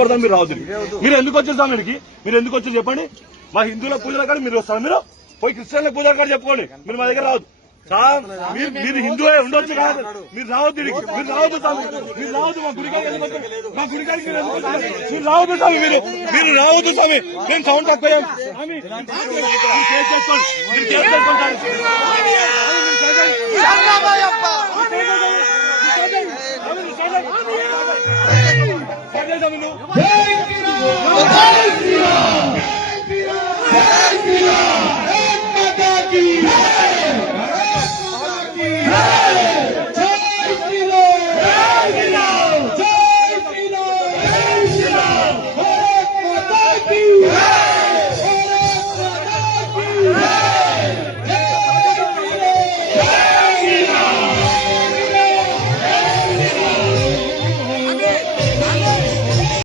పడతాను మీరు రావద్దు మీరు ఎందుకు వచ్చారు స్వామి ఇక్కడికి మీరు ఎందుకు వచ్చారు చెప్పండి. మా హిందువుల పూజల కాడ మీరు వస్తారు. మీరు పోయి క్రిస్టియన్ల పూజల కాడ చెప్పుకోండి. మీరు మా దగ్గర రావద్దు. సార్ మీరు మీరు హిందువే ఉండొచ్చు కాదు. మీరు రావద్దు మీరు రావద్దు స్వామి. మీరు రావద్దు. మా వచ్చారు? మా గుడికాడికి మీరు? మీరు రావద్దు స్వామి. మీరు మీరు రావద్దు స్వామి. నేను సౌండ్ తక్కువ మీరు చేసుకోండి జై శ్రీరామ్ జై శ్రీరామ్ జై శ్రీరామ్